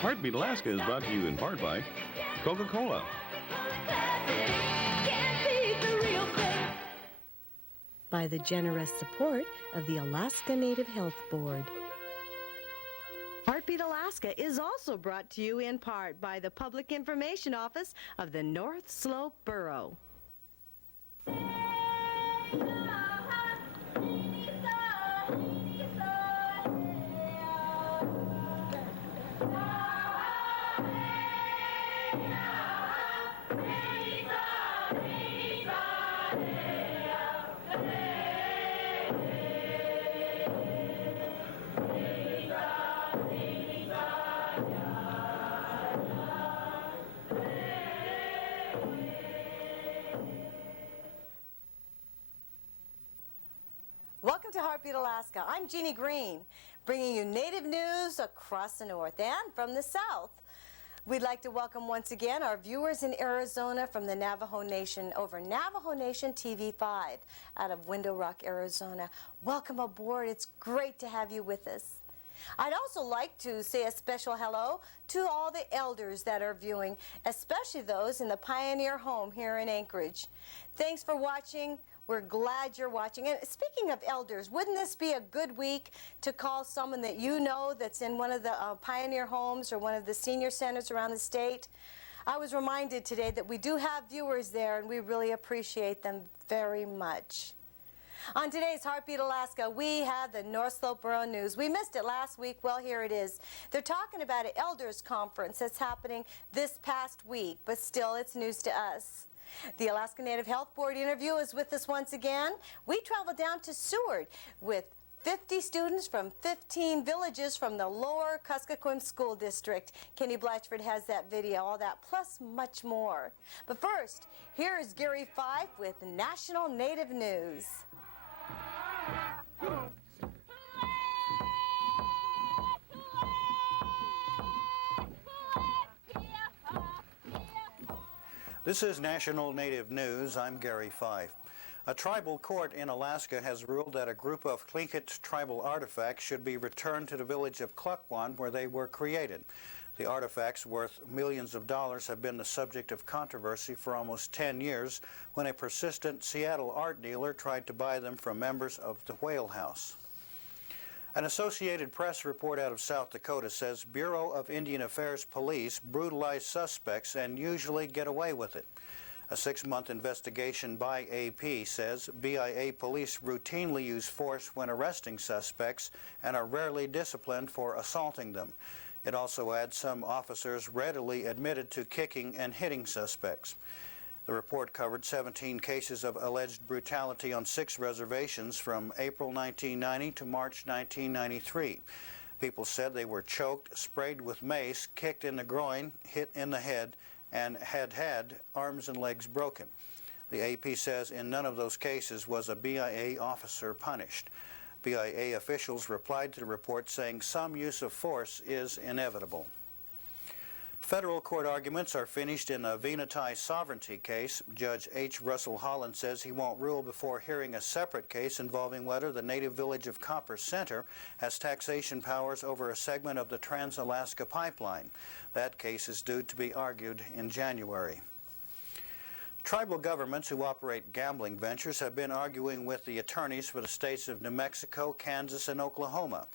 Heartbeat Alaska is brought to you in part by Coca-Cola. By the generous support of the Alaska Native Health Board. Heartbeat Alaska is also brought to you in part by the Public Information Office of the North Slope Borough. Welcome to Heartbeat Alaska. I'm Jeannie Green, bringing you Native news across the north and from the south. We'd like to welcome once again our viewers in Arizona from the Navajo Nation over Navajo Nation TV5 out of Window Rock, Arizona. Welcome aboard. It's great to have you with us. I'd also like to say a special hello to all the elders that are viewing, especially those in the Pioneer Home here in Anchorage. Thanks for watching. We're glad you're watching. And speaking of elders, wouldn't this be a good week to call someone that you know that's in one of the Pioneer Homes or one of the senior centers around the state? I was reminded today that we do have viewers there, and we really appreciate them very much. On today's Heartbeat Alaska, we have the North Slope Borough News. We missed it last week. Well, here it is. They're talking about an elders conference that's happening this past week, but still it's news to us. The Alaska Native Health Board interview is with us once again. We traveled down to Seward with 50 students from 15 villages from the Lower Kuskokwim School District. Kenny Blatchford has that video, all that, plus much more. But first, here is Gary Fife with National Native News. This is National Native News. I'm Gary Fife. A tribal court in Alaska has ruled that a group of Tlingit tribal artifacts should be returned to the village of Klukwan where they were created. The artifacts, worth millions of dollars, have been the subject of controversy for almost 10 years when a persistent Seattle art dealer tried to buy them from members of the Whale House. An Associated Press report out of South Dakota says Bureau of Indian Affairs police brutalize suspects and usually get away with it. A 6-month investigation by AP says BIA police routinely use force when arresting suspects and are rarely disciplined for assaulting them. It also adds some officers readily admitted to kicking and hitting suspects. The report covered 17 cases of alleged brutality on 6 reservations from April 1990 to March 1993. People said they were choked, sprayed with mace, kicked in the groin, hit in the head, and had arms and legs broken. The AP says in none of those cases was a BIA officer punished. BIA officials replied to the report saying some use of force is inevitable. Federal court arguments are finished in a Venati sovereignty case. Judge H. Russell Holland says he won't rule before hearing a separate case involving whether the native village of Copper Center has taxation powers over a segment of the Trans-Alaska Pipeline. That case is due to be argued in January. Tribal governments who operate gambling ventures have been arguing with the attorneys for the states of New Mexico, Kansas, and Oklahoma.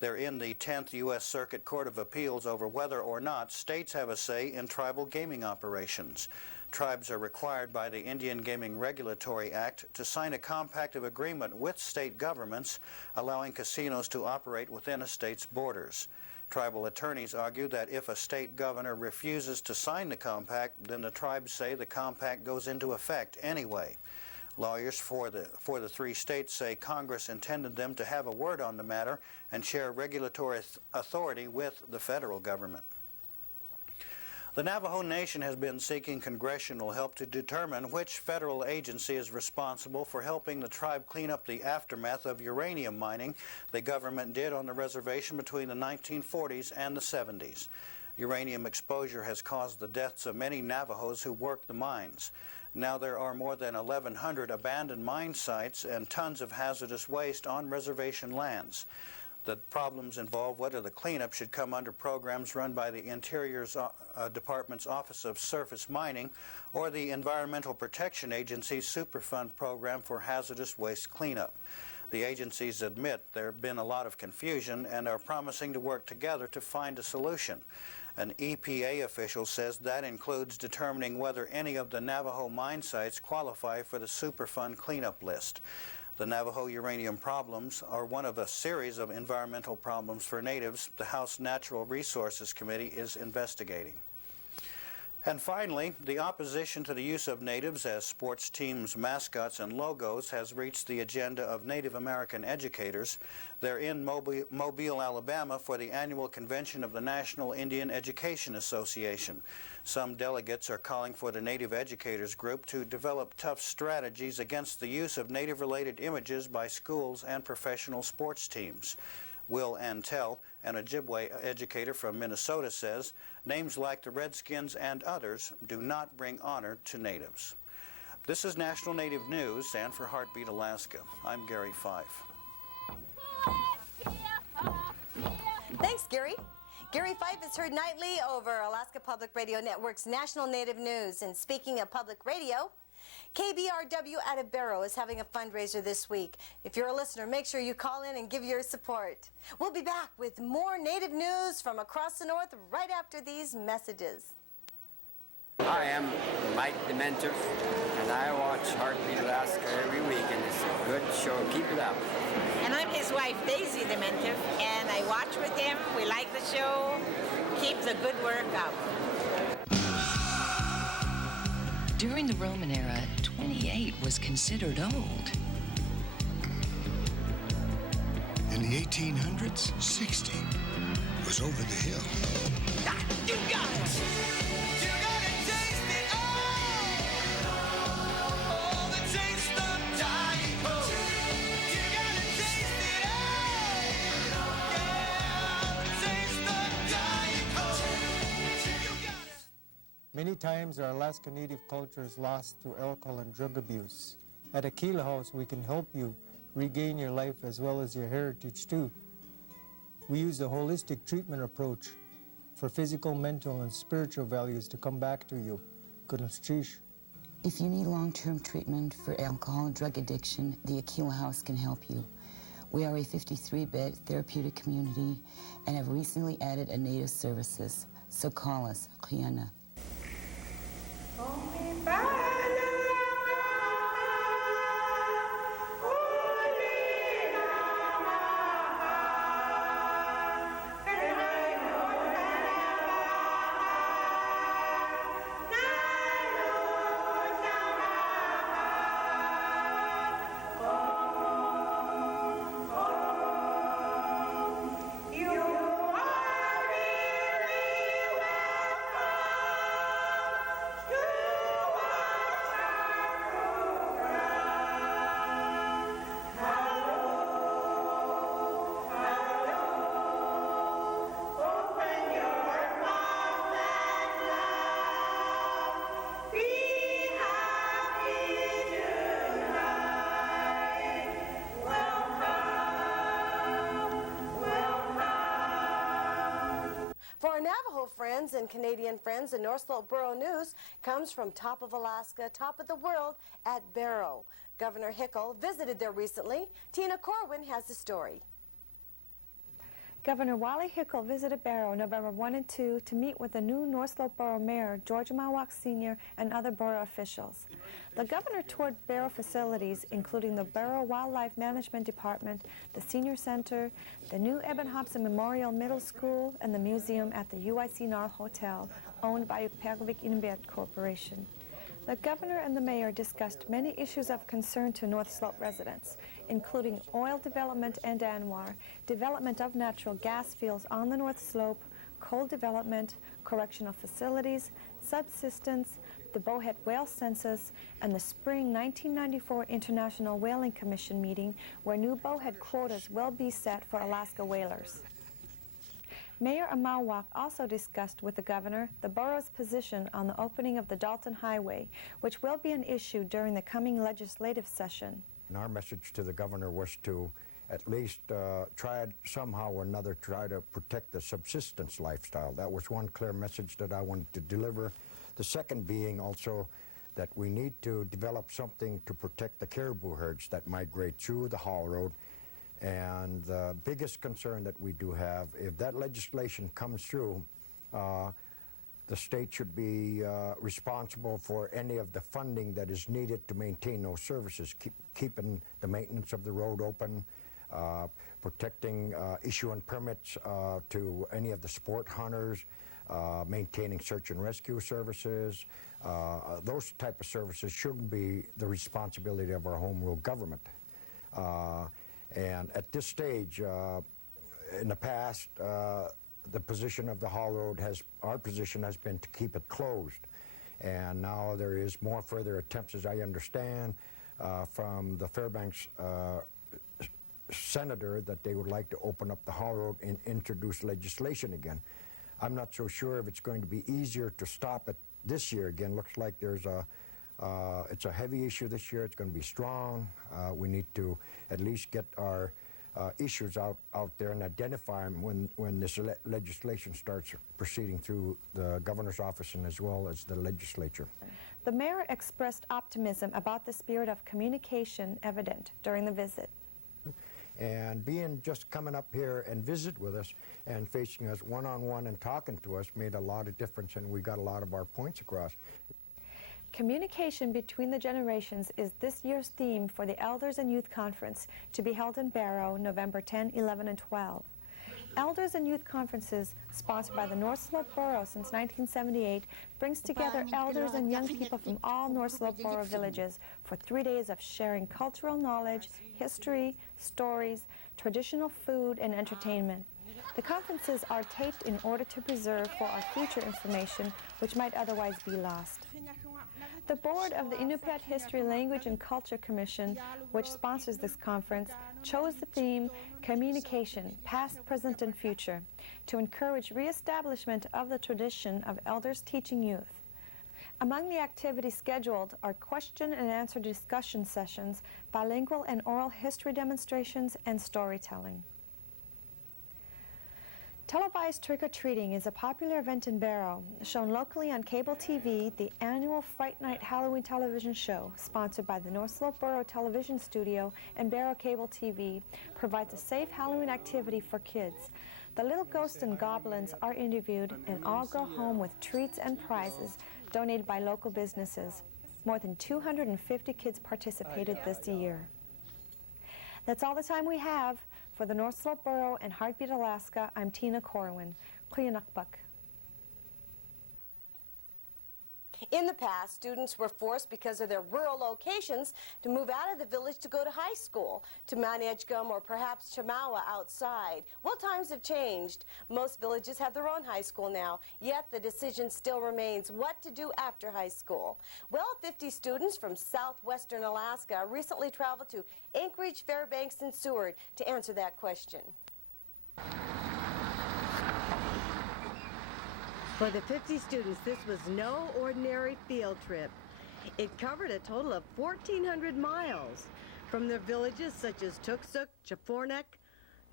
They're in the 10th U.S. Circuit Court of Appeals over whether or not states have a say in tribal gaming operations. Tribes are required by the Indian Gaming Regulatory Act to sign a compact of agreement with state governments allowing casinos to operate within a state's borders. Tribal attorneys argue that if a state governor refuses to sign the compact, then the tribes say the compact goes into effect anyway. Lawyers for the 3 states say Congress intended them to have a word on the matter and share regulatory authority with the federal government. The Navajo Nation has been seeking congressional help to determine which federal agency is responsible for helping the tribe clean up the aftermath of uranium mining the government did on the reservation between the 1940s and the 70s. Uranium exposure has caused the deaths of many Navajos who worked the mines. Now there are more than 1,100 abandoned mine sites and tons of hazardous waste on reservation lands. The problems involve whether the cleanup should come under programs run by the Interior's Department's Office of Surface Mining or the Environmental Protection Agency's Superfund program for hazardous waste cleanup. The agencies admit there have been a lot of confusion and are promising to work together to find a solution. An EPA official says that includes determining whether any of the Navajo mine sites qualify for the Superfund cleanup list. The Navajo uranium problems are one of a series of environmental problems for natives the House Natural Resources Committee is investigating. And finally, the opposition to the use of natives as sports teams' mascots and logos has reached the agenda of Native American educators. They're in Mobile, Alabama for the annual convention of the National Indian Education Association. Some delegates are calling for the Native Educators Group to develop tough strategies against the use of Native-related images by schools and professional sports teams. Will Antel, an Ojibwe educator from Minnesota, says names like the Redskins and others do not bring honor to natives. This is National Native News, and for Heartbeat Alaska, I'm Gary Fife. Thanks, Gary. Gary Fife is heard nightly over Alaska Public Radio Network's National Native News. And speaking of public radio, KBRW out of Borough is having a fundraiser this week. If you're a listener, make sure you call in and give your support. We'll be back with more Native news from across the North right after these messages. Hi, I'm Mike Demientieff, and I watch Heartbeat Alaska every week, and it's a good show. Keep it up. And I'm his wife, Daisy Demientieff, and I watch with him. We like the show. Keep the good work up. During the Roman era, 28 was considered old. In the 1800s, 60 was over the hill. You got it! You gotta taste it all! Oh, the taste of Diet Coke! You gotta taste it all! Yeah, the taste of Diet Coke! You got it! Many times our Alaska Native culture is lost through alcohol and drug abuse. At Aquila House, we can help you regain your life as well as your heritage too. We use a holistic treatment approach for physical, mental, and spiritual values to come back to you. Kunaschish. If you need long-term treatment for alcohol and drug addiction, the Aquila House can help you. We are a 53-bed therapeutic community and have recently added a Native services, so call us, Kiana. Friends and Canadian friends, the North Slope Borough News comes from top of Alaska, top of the world at Borough. Governor Hickel visited there recently. Tina Corwin has the story. Governor Wally Hickel visited Borough November 1 and 2 to meet with the new North Slope Borough Mayor, George Ahmaogak Sr., and other borough officials. The governor toured Borough facilities, including the Borough Wildlife Management Department, the Senior Center, the new Eben Hobson Memorial Middle School, and the museum at the UIC North Hotel, owned by Pervik Inbet Corporation. The governor and the mayor discussed many issues of concern to North Slope residents, including oil development and ANWR, development of natural gas fields on the North Slope, coal development, correctional facilities, subsistence, the Bowhead Whale Census, and the spring 1994 International Whaling Commission meeting where new bowhead quotas will be set for Alaska whalers. Mayor Ahmaogak also discussed with the governor the borough's position on the opening of the Dalton Highway, which will be an issue during the coming legislative session. And our message to the governor was to at least tried somehow or another try to protect the subsistence lifestyle. That was one clear message that I wanted to deliver. The second being also that we need to develop something to protect the caribou herds that migrate through the haul road. And the biggest concern that we do have, if that legislation comes through, the state should be responsible for any of the funding that is needed to maintain those services, keeping the maintenance of the road open, protecting issuing permits to any of the sport hunters, maintaining search and rescue services. Those type of services shouldn't be the responsibility of our home rule government. And at this stage, in the past, the position of the haul road our position has been to keep it closed. And now there is more further attempts, as I understand, from the Fairbanks senator that they would like to open up the haul road and introduce legislation again. I'm not so sure if it's going to be easier to stop it this year again. Looks like there's it's a heavy issue this year. It's going to be strong. We need to at least get our issues out there and identify them when this legislation starts proceeding through the governor's office and as well as the legislature. The mayor expressed optimism about the spirit of communication evident during the visit. And just coming up here and visit with us and facing us one-on-one and talking to us made a lot of difference, and we got a lot of our points across. Communication between the generations is this year's theme for the Elders and Youth Conference to be held in Borough November 10, 11, and 12. Elders and Youth Conferences, sponsored by the North Slope Borough since 1978, brings together elders and young people from all North Slope Borough villages for 3 days of sharing cultural knowledge, history, stories, traditional food, and entertainment. The conferences are taped in order to preserve for our future information, which might otherwise be lost. The board of the Inupiat History, Language, and Culture Commission, which sponsors this conference, chose the theme Communication, Past, Present, and Future, to encourage reestablishment of the tradition of elders teaching youth. Among the activities scheduled are question and answer discussion sessions, bilingual and oral history demonstrations, and storytelling. Televised trick-or-treating is a popular event in Borough, shown locally on cable TV. The annual Fright Night Halloween television show, sponsored by the North Slope Borough Television Studio and Borough Cable TV, provides a safe Halloween activity for kids. The little ghosts and goblins are interviewed and all go home with treats and prizes donated by local businesses. More than 250 kids participated this year. That's all the time we have. For the North Slope Borough and Heartbeat, Alaska, I'm Tina Corwin. Kuyanukbuk. In the past, students were forced because of their rural locations to move out of the village to go to high school, to Mount Edgecombe or perhaps Chemawa outside. Well, times have changed. Most villages have their own high school now, yet the decision still remains what to do after high school. Well, 50 students from southwestern Alaska recently traveled to Anchorage, Fairbanks, and Seward to answer that question. For the 50 students, this was no ordinary field trip. It covered a total of 1,400 miles from their villages such as Tuksuk, Chafornek,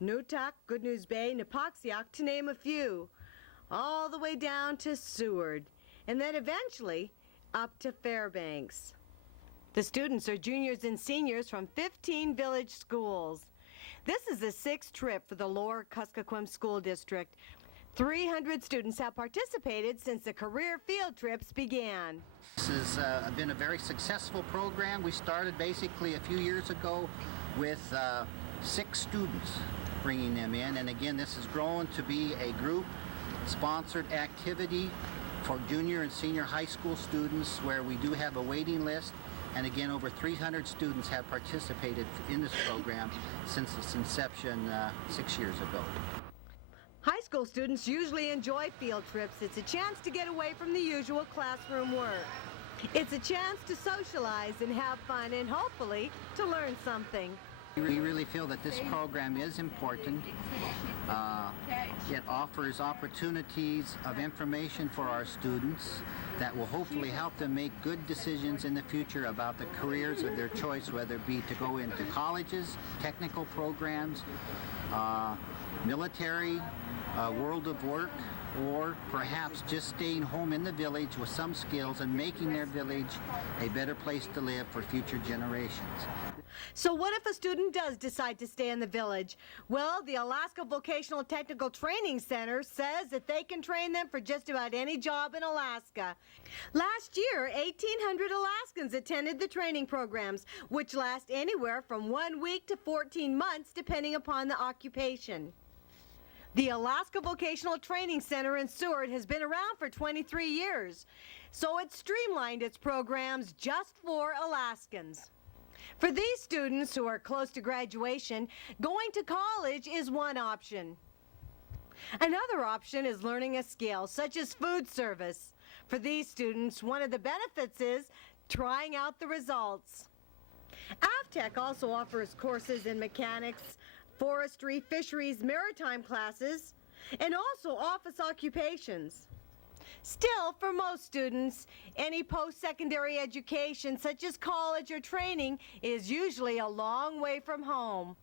Nutak, Good News Bay, Napoxiok, to name a few, all the way down to Seward, and then eventually up to Fairbanks. The students are juniors and seniors from 15 village schools. This is the sixth trip for the Lower Kuskokwim School District. 300 students have participated since the career field trips began. This has been a very successful program. We started basically a few years ago with 6 students, bringing them in, and again this has grown to be a group-sponsored activity for junior and senior high school students where we do have a waiting list, and again over 300 students have participated in this program since its inception 6 years ago. High school students usually enjoy field trips. It's a chance to get away from the usual classroom work. It's a chance to socialize and have fun and hopefully to learn something. We really feel that this program is important. It offers opportunities of information for our students that will hopefully help them make good decisions in the future about the careers of their choice, whether it be to go into colleges, technical programs, military, world of work, or perhaps just staying home in the village with some skills and making their village a better place to live for future generations. So what if a student does decide to stay in the village? Well, the Alaska Vocational Technical Training Center says that they can train them for just about any job in Alaska. Last year, 1,800 Alaskans attended the training programs, which last anywhere from 1 week to 14 months, depending upon the occupation. The Alaska Vocational Training Center in Seward has been around for 23 years, so it streamlined its programs just for Alaskans. For these students who are close to graduation, going to college is one option. Another option is learning a skill, such as food service. For these students, one of the benefits is trying out the results. AvTech also offers courses in mechanics, forestry, fisheries, maritime classes, and also office occupations. Still, for most students, any post-secondary education, such as college or training, is usually a long way from home.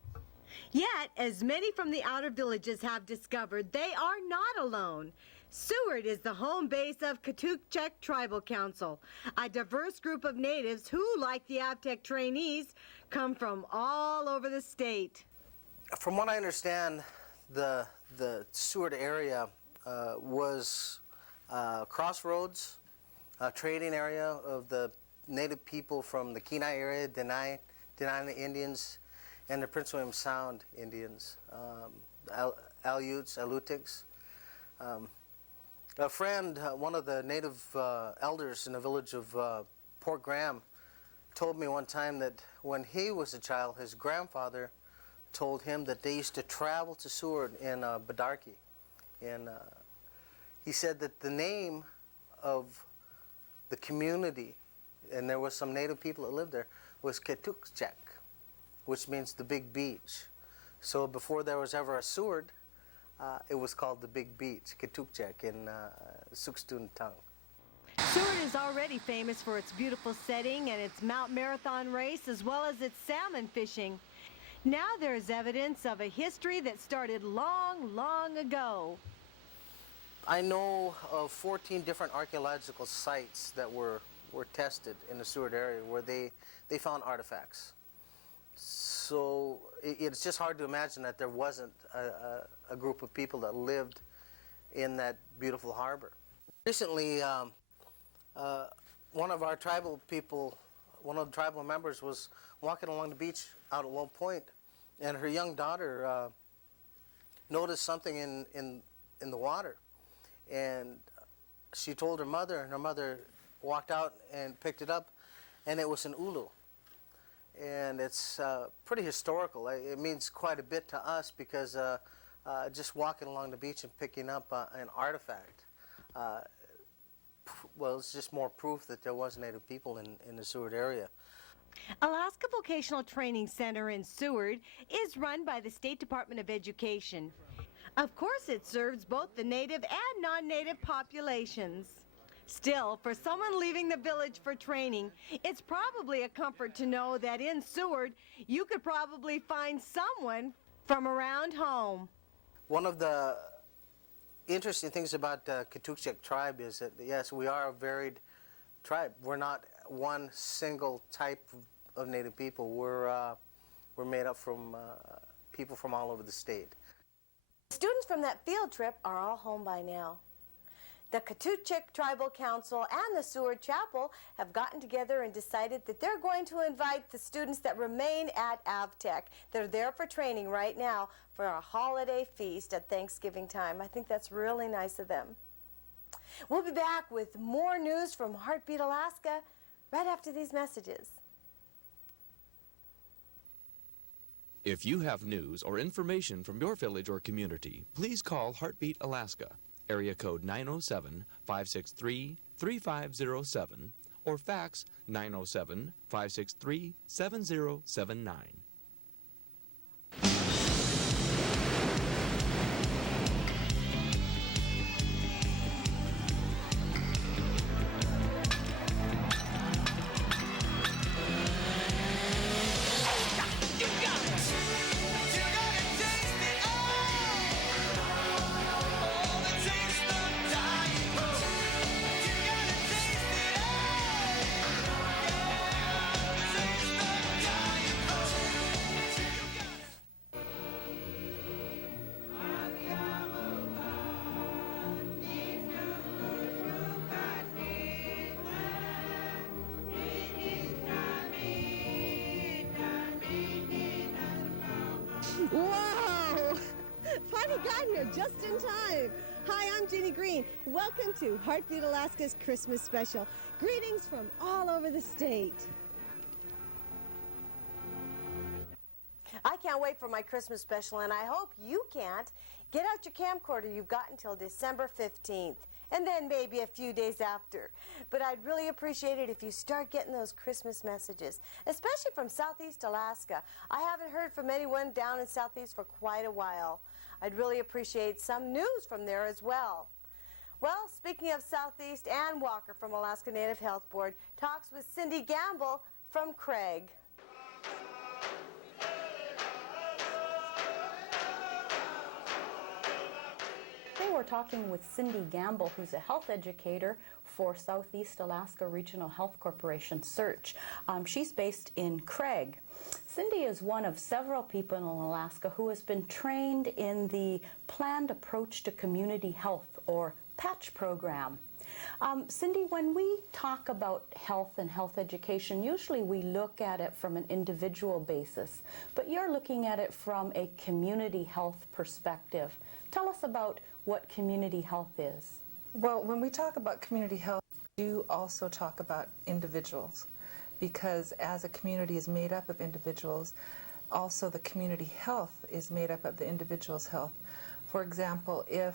Yet, as many from the outer villages have discovered, they are not alone. Seward is the home base of Katuchek Tribal Council, a diverse group of natives who, like the AvTech trainees, come from all over the state. From what I understand, the Seward area was crossroads, a trading area of the native people from the Kenai area, Denai Indians, and the Prince William Sound Indians, Aleuts, Alutics. A friend, one of the native elders in the village of Port Graham, told me one time that when he was a child, his grandfather told him that they used to travel to Seward in Badarki. And he said that the name of the community, and there was some native people that lived there, was Katuchek, which means the big beach. So before there was ever a Seward, it was called the Big Beach, Katuchek, in Sukstun tongue. Seward is already famous for its beautiful setting and its Mount Marathon race, as well as its salmon fishing. Now there's evidence of a history that started long, long ago. I know of 14 different archaeological sites that were tested in the Seward area where they found artifacts. So it's just hard to imagine that there wasn't a group of people that lived in that beautiful harbor. Recently, one of our tribal people, one of the tribal members, was walking along the beach out at Low Point, and her young daughter noticed something in the water. And she told her mother, and her mother walked out and picked it up, and it was an ulu. And it's pretty historical. It means quite a bit to us because just walking along the beach and picking up an artifact, well, it's just more proof that there was native people in the Seward area. Alaska Vocational Training Center in Seward is run by the State Department of Education. Of course, it serves both the native and non-native populations. Still, for someone leaving the village for training, it's probably a comfort to know that in Seward, you could probably find someone from around home. One of the interesting things about the Katuchek tribe is that, yes, we are a varied tribe. We're not one single type of native people. We're made up from people from all over the state. Students from that field trip are all home by now. The Katuchek Tribal Council and the Seward Chapel have gotten together and decided that they're going to invite the students that remain at AvTech. They're there for training right now for a holiday feast at Thanksgiving time. I think that's really nice of them. We'll be back with more news from Heartbeat Alaska right after these messages. If you have news or information from your village or community, please call Heartbeat Alaska, area code 907-563-3507, or fax 907-563-7079. Whoa! Finally got here just in time. Hi, I'm Jeannie Green. Welcome to Heartbeat Alaska's Christmas special. Greetings from all over the state. I can't wait for my Christmas special, and I hope you can't. Get out your camcorder. You've got until December 15th, and then maybe a few days after. But I'd really appreciate it if you start getting those Christmas messages, especially from Southeast Alaska. I haven't heard from anyone down in Southeast for quite a while. I'd really appreciate some news from there as well. Well, speaking of Southeast, Ann Walker from Alaska Native Health Board talks with Cindy Gambell from Craig. Today we're talking with Cindy Gambell, who's a health educator for Southeast Alaska Regional Health Corporation Search. She's based in Craig. Cindy is one of several people in Alaska who has been trained in the Planned Approach to Community Health, or PATCH program. Cindy, when we talk about health and health education, usually we look at it from an individual basis, but you're looking at it from a community health perspective. Tell us about what community health is. Well, when we talk about community health, we do also talk about individuals, because as a community is made up of individuals, also the community health is made up of the individual's health. For example, if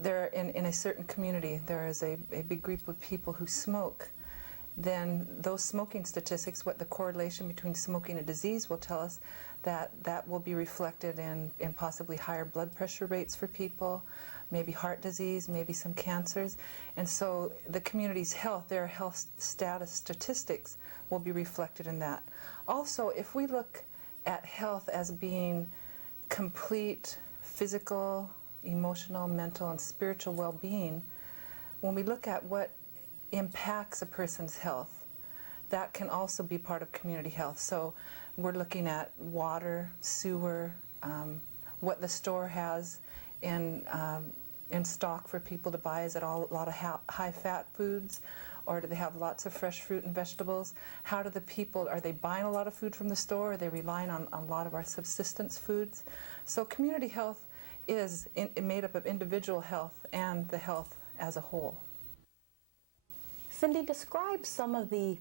there in a certain community there is a big group of people who smoke, then those smoking statistics, what the correlation between smoking and disease will tell us, that will be reflected in possibly higher blood pressure rates for people, maybe heart disease, maybe some cancers. And so the community's health, their health status statistics will be reflected in that. Also, if we look at health as being complete physical, emotional, mental, and spiritual well-being, when we look at what impacts a person's health, that can also be part of community health. So we're looking at water, sewer, what the store has in stock for people to buy. Is it a lot of high-fat foods, or do they have lots of fresh fruit and vegetables? How do the people, are they buying a lot of food from the store? Are they relying on a lot of our subsistence foods? So community health is made up of individual health and the health as a whole. Cindy, describe some of the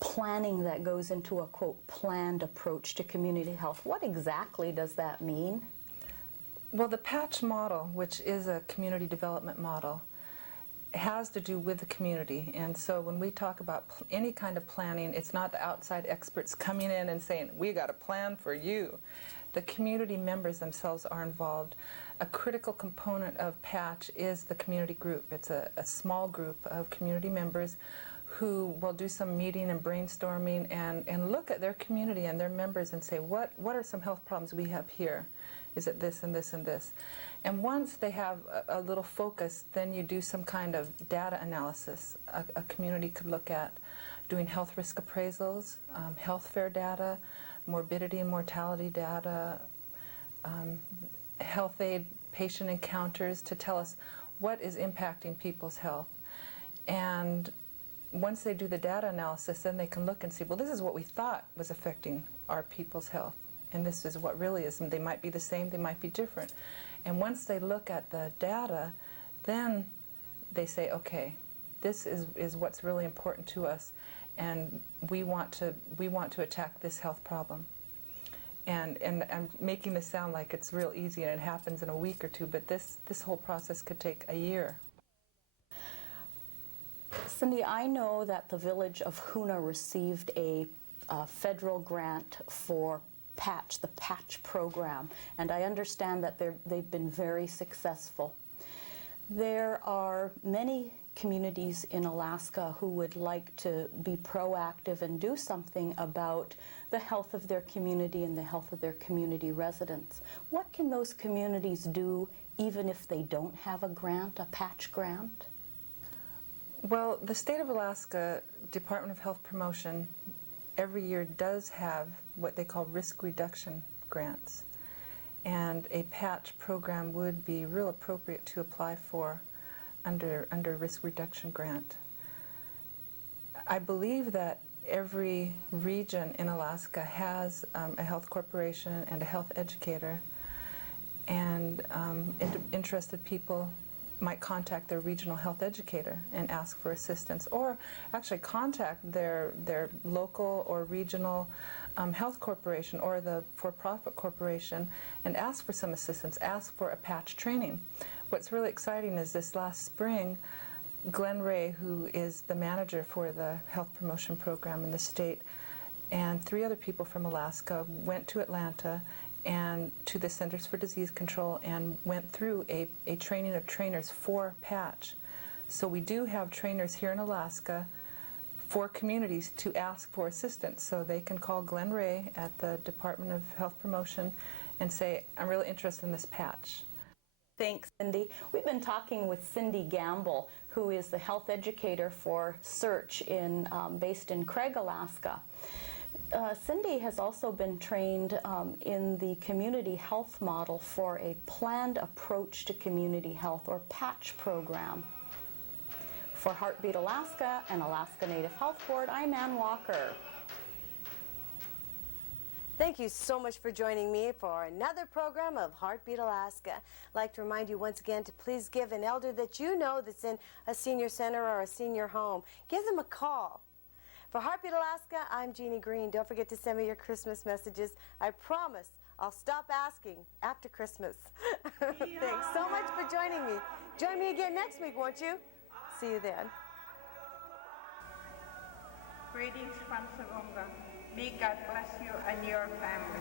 planning that goes into a, quote, planned approach to community health. What exactly does that mean? Well, the PATCH model, which is a community development model, has to do with the community. And so when we talk about any kind of planning, it's not the outside experts coming in and saying, we got a plan for you. The community members themselves are involved. A critical component of PATCH is the community group. It's a small group of community members who will do some meeting and brainstorming and look at their community and their members and say, what are some health problems we have here? Is it this and this and this? And once they have a little focus, then you do some kind of data analysis. A community could look at doing health risk appraisals, health fare data, morbidity and mortality data, health aid patient encounters to tell us what is impacting people's health. And once they do the data analysis, then they can look and see, well, this is what we thought was affecting our people's health, and this is what really is. And they might be the same, they might be different. And once they look at the data, then they say, okay, this is what's really important to us, and we want to attack this health problem. And I'm making this sound like it's real easy and it happens in a week or two, but this whole process could take a year. Cindy, I know that the village of Hoona received a federal grant for PATCH, the PATCH program, and I understand that they've been very successful. There are many communities in Alaska who would like to be proactive and do something about the health of their community and the health of their community residents. What can those communities do even if they don't have a grant, a PATCH grant? Well, the State of Alaska Department of Health Promotion every year does have what they call risk reduction grants. And a PATCH program would be real appropriate to apply for under risk reduction grant. I believe that every region in Alaska has a health corporation and a health educator, and interested people might contact their regional health educator and ask for assistance, or actually contact their local or regional health corporation or the for-profit corporation and ask for some assistance, ask for a patch training. What's really exciting is this last spring, Glenn Ray, who is the manager for the health promotion program in the state, and 3 other people from Alaska went to Atlanta and to the Centers for Disease Control and went through a training of trainers for patch. So we do have trainers here in Alaska for communities to ask for assistance. So they can call Glenn Ray at the Department of Health Promotion and say, I'm really interested in this patch. Thanks, Cindy. We've been talking with Cindy Gambell, who is the health educator for Search based in Craig, Alaska. Cindy has also been trained in the community health model for a planned approach to community health, or PATCH program. For Heartbeat Alaska and Alaska Native Health Board, I'm Ann Walker. Thank you so much for joining me for another program of Heartbeat Alaska. I'd like to remind you once again to please give an elder that you know that's in a senior center or a senior home. Give them a call. For Heartbeat Alaska, I'm Jeannie Green. Don't forget to send me your Christmas messages. I promise I'll stop asking after Christmas. Thanks so much for joining me. Join me again next week, won't you? See you then. Greetings from Savunga. May God bless you and your family.